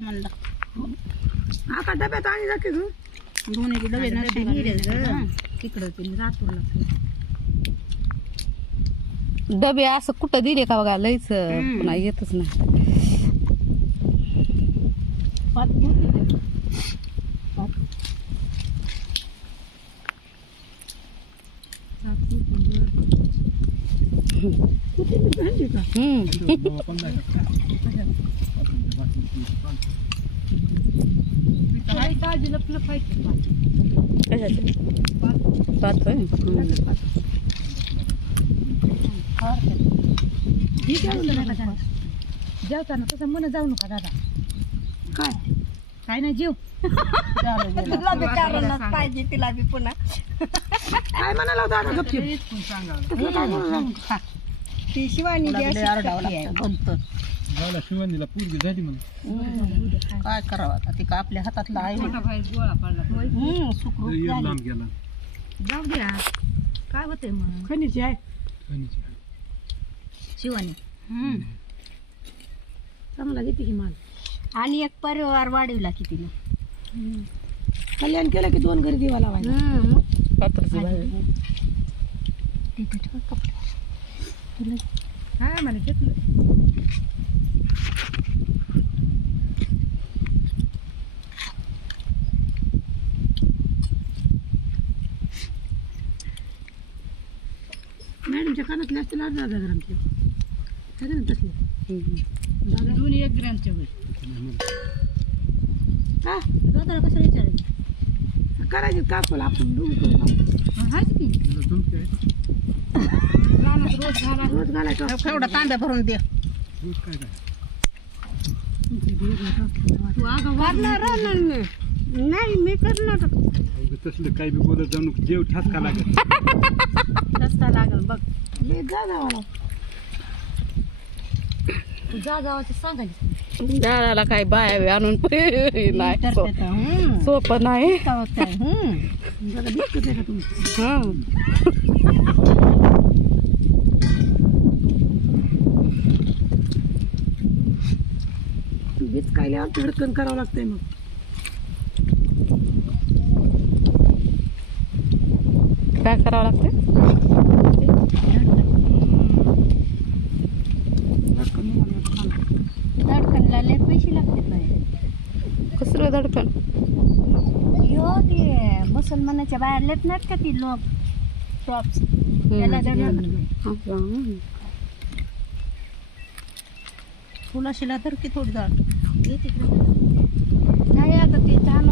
म्हणलं आता डब्यात आणि जाते तू दोन्ही डबे तिकडं ते रातूरला डबे असं कुठं दिले का बघा लईच हम्म. पुन्हा येतच नाही. मोठी हम्म. होय? जेवताना तसं मन जाऊ नका दादा काय काय नाही जेव तुला विचारायलाच पाहिजे तिला बी पुन्हा काय म्हणाला होता आता गपचूप ती शिवानी अशीच करते आहे. गावला शिवानीला पूर्वी झाली म्हणून. काय करावं आता? ती का आपल्या हातातलं आहे? हम्म, सुखरूप लय झाली. लांब गेला. जाऊ द्या. काय होतंय मग? खनिची आहे. खनिची. शिवानी. चांगला घेते की माल. आणि एक परिवार वाढवला की तिनं. कल्याण केलं की दोन घरी दिवा लावायला? पात्रची भाजी. हा मला घेतलं मॅडमच्या कानातले असतील अर्धा अर्धा ग्रामचे आहे ना तसले. दोन्ही एक ग्रॅमचे होईल का दादाला कसं विचारायचं करायचे कापल आपण दोघी करू हाच की. रोज घालायचं एवढा तांब्या भरून दे. रोज काय काय तू अगं वारणार नाही मी करणार तसलं काही बी बोलत जाऊ नको जेव ठसका लागत रस्ता लागल बघ मी जा जावाला तू जा सांगायचं झाडाला काय बाया आणून नाही. सोपं नाही काय होतंय, हम्म. जरा दिसत आहे का तुम्ही हं. बीज कायल्यावर धडकन करावं लागतंय मग काय करावं लागतं. धडकनला लय पैसे लागते बाहेर कसलं धडकन यो ते मुसलमानाच्या बाहेर का ती लोक शॉप्स त्याला धडकन हं. फुलाशीला तर की थोडी जाळ नाही आता ते छान